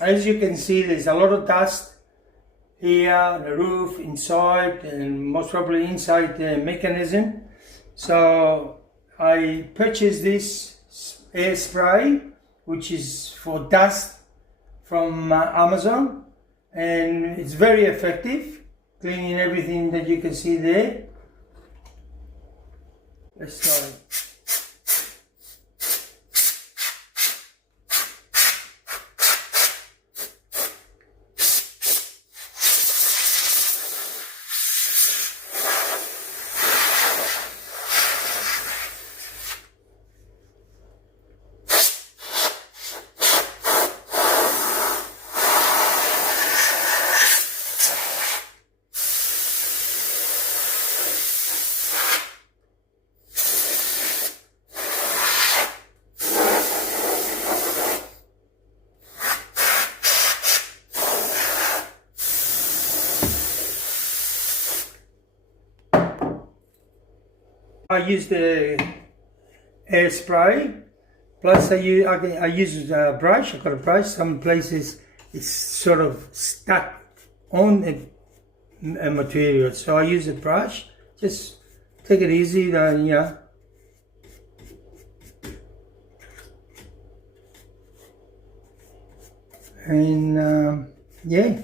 As you can see, there's a lot of dust here, the roof, inside, and most probably inside the mechanism. So I purchased this air spray, which is for dust, from Amazon, and it's very effective, cleaning everything that you can see there. Let's start. I use the air spray, plus I use a brush. I've got a brush. Some places it's sort of stuck on a material, so I use a brush. Just take it easy, yeah. And yeah.